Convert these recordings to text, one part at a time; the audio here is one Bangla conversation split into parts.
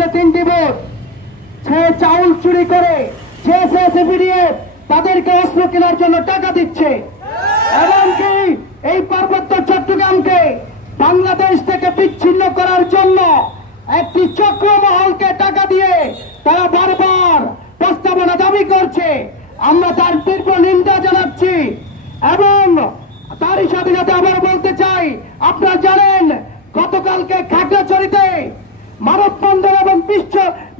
পেয়েছে 3টি ভোট। সে চাউল চুরি করে সিপিডিএফ তাদেরকে অস্ত্র কেনার জন্য টাকা দিচ্ছে। এমনকি এই পার্বত্য চট্টগ্রামকে বাংলাদেশ থেকে বিচ্ছিন্ন করার জন্য একটি চক্রমহলকে টাকা দিয়ে তারা বারবার প্রস্তাবনা দাবি করছে। আমরা তার তীব্র নিন্দা জানাচ্ছি এবং তারই সাথে সাথে আবার বলতে চাই, আপনারা জানেন গতকালকে খাগড়াছড়িতে মানববন্ধন এবং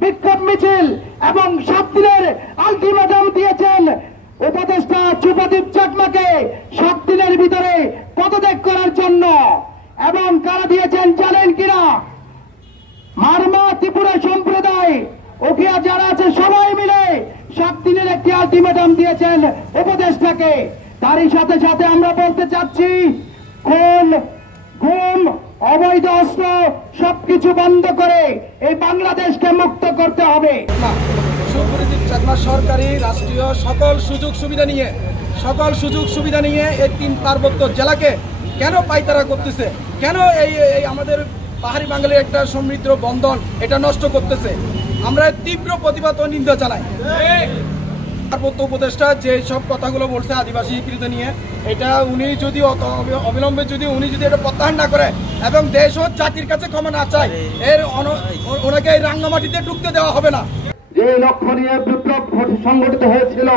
বিক্ষোভ মিছিল এবং 7 দিনের আলটিমেটাম দিয়েছেন উপদেষ্টা শুভদীপ চাকমাকে 7 দিনের ভিতরে পদত্যাগ করার জন্য। এবং কারা দিয়েছেন জানেন কিনা? মারমা ত্রিপুরা সম্প্রদায় ওখিয়া যারা আছে সবাই মিলে 7 দিনের একটি আলটিমেটাম দিয়েছেন উপদেষ্টাকে। তারই সাথে সাথে আমরা বলতে চাচ্ছি, গুম অবৈধ অস্ত্র সবকিছু বন্ধ করে এই বাংলাদেশকে মুক্ত করতে হবে। শুভদীপ চাকমা সরকারি রাষ্ট্রীয় সকল সুযোগ সুবিধা নিয়ে এই 3 পার্বত্য জেলাকে কেন পাইতারা করতেছে, কেন এই আমাদের পাহাড়ি বাঙালির একটা সমৃদ্ধ বন্ধন এটা নষ্ট করতেছে। আমরা তীব্র প্রতিবাদ ও নিন্দা জানাই। পার্বত্য উপদেষ্টা যে সব কথাগুলো বলছে আদিবাসী স্বীকৃতি নিয়ে, এটা উনি যদি অবিলম্বে উনি যদি এটা প্রত্যাহার না করে এবং দেশ ও জাতির কাছে ক্ষমা না চায়, ওনাকে এই রাঙ্গামাটিতে ঢুকতে দেওয়া হবে না। যে লক্ষ্য নিয়ে বিপ্লব সংগঠিত হয়েছিল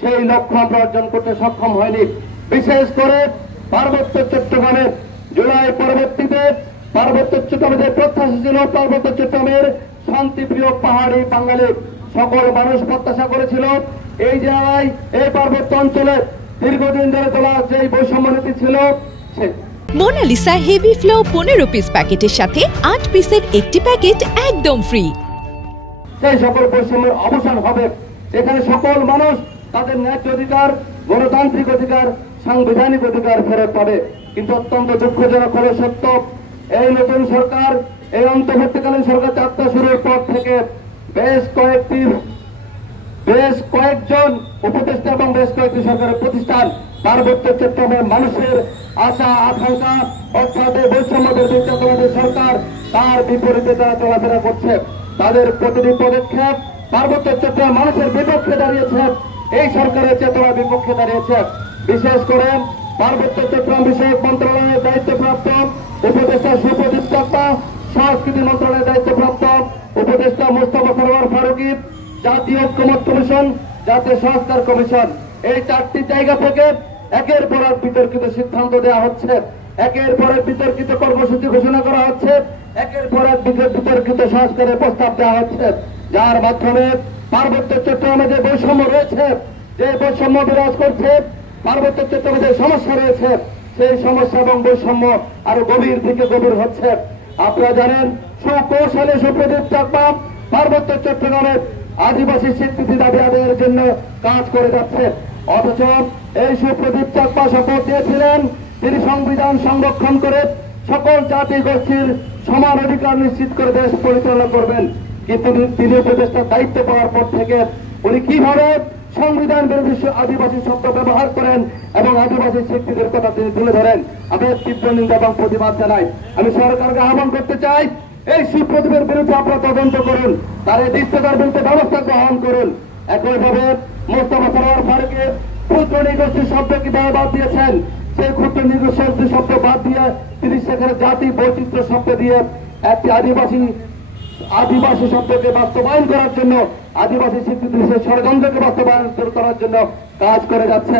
সেই লক্ষ্য আমরা অর্জন করতে সক্ষম হয়নি। বিশেষ করে পার্বত্য চট্টগ্রামে জুলাই পরবর্তীতে পার্বত্য চট্টগ্রামের প্রত্যাশা ছিল পার্বত্য চট্টগ্রামের শান্তিপ্রিয় পাহাড়ি বাঙালি সকল মানুষ প্রত্যাশা করেছিল এই জায়গায় এই পার্বত্য অঞ্চলে দীর্ঘদিন ধরে তোলা যে বৈষম্য নীতি ছিল। মোনালিসা হেভি ফ্লো 15 পিস প্যাকেটের সাথে 8 পিসের একটি প্যাকেট একদম ফ্রি। সেই সকল বৈষম্যের অবসান হবে, এখানে সকল মানুষ তাদের ন্যায্য অধিকার, গণতান্ত্রিক অধিকার, সাংবিধানিক অধিকার ফেরত পাবে। কিন্তু অত্যন্ত দুঃখজনক হলো সত্য, এই নতুন সরকার, এই অন্তর্বর্তীকালীন সরকার যাত্রা শুরুর পর থেকে বেশ কয়েকজন উপদেষ্টা এবং বেশ কয়েকটি সরকারের প্রতিষ্ঠান পার্বত্য চট্টগ্রামের মানুষের আশা আকাঙ্ক্ষা অর্থাৎ বৈষম্যদের বিরুদ্ধে সরকার তার বিপরীতে তারা চলাফেরা করছে। তাদের প্রতিটি পদক্ষেপ পার্বত্য চট্টগ্রাম মানুষের বিপক্ষে দাঁড়িয়েছে, এই সরকারের চেতনার বিপক্ষে দাঁড়িয়েছে। বিশেষ করে পার্বত্য চট্টগ্রাম বিষয়ক মন্ত্রণালয়ের দায়িত্বপ্রাপ্ত উপদেষ্টা শুভদীপ চাকমা, সংস্কৃতি মন্ত্রণালয়ের দায়িত্বপ্রাপ্ত উপদেষ্টা মোস্তফা সরোয়ার ফারুকী, জাতীয় ঐক্যমত্য কমিশন, জাতীয় সংস্কার কমিশন, এই 4টি জায়গা থেকে একের পর এক বিতর্কিত সিদ্ধান্ত দেওয়া হচ্ছে, একের পর এক বিতর্কিত কর্মসূচি ঘোষণা করা হচ্ছে, একের পর এক বিতর্কিত সংস্কারের প্রস্তাব দেওয়া হচ্ছে, যার মাধ্যমে পার্বত্য চট্টগ্রামে যে বৈষম্য রয়েছে, যে বৈষম্য বিরাজ করছে, পার্বত্য চট্টগ্রামে যে সমস্যা রয়েছে, সেই সমস্যা এবং বৈষম্য আরো গভীর থেকে গভীর হচ্ছে। আপনারা জানেন সুকৌশলে শুভদীপ চাকমা পার্বত্য চট্টগ্রামের আদিবাসী স্বীকৃতি দাবি আদায়ের জন্য কাজ করে যাচ্ছে, অথচ এই শুভদীপ চাকমা শপথ দিয়েছিলেন তিনি সংবিধান সংরক্ষণ করে সকল জাতি গোষ্ঠীর সমান অধিকার নিশ্চিত করে দেশ পরিচালনা করবেন। কিন্তু তিনি উপদেষ্টার দায়িত্ব পাওয়ার পর থেকে উনি কিভাবে সংবিধান বিরোধী আদিবাসী শব্দ ব্যবহার করেন এবং আদিবাসী স্বীকৃতির কথা তিনি তুলে ধরেন, আমি তীব্র নিন্দা এবং প্রতিবাদ জানাই। আমি সরকারকে আহ্বান করতে চাই, এই শুভদীপের বিরুদ্ধে আপনারা তদন্ত করুন, তার এই দৃশ্যতার বিরুদ্ধে ব্যবস্থা গ্রহণ করুন। একইভাবে মোস্তফা সরোয়ার ফারুকী ক্ষুদ্র নৃগোষ্ঠী শব্দ কিভাবে বাদ দিয়েছেন, সেই ক্ষুদ্র নৃগোষ্ঠী শব্দ বাদ দিয়ে তিনি সেখানে জাতি বৈচিত্র্য শব্দ দিয়ে একটি আদিবাসী শব্দকে বাস্তবায়ন করার জন্য, আদিবাসী স্বীকৃতি সেই ষড়যন্ত্রকে বাস্তবায়ন করার জন্য কাজ করে যাচ্ছে।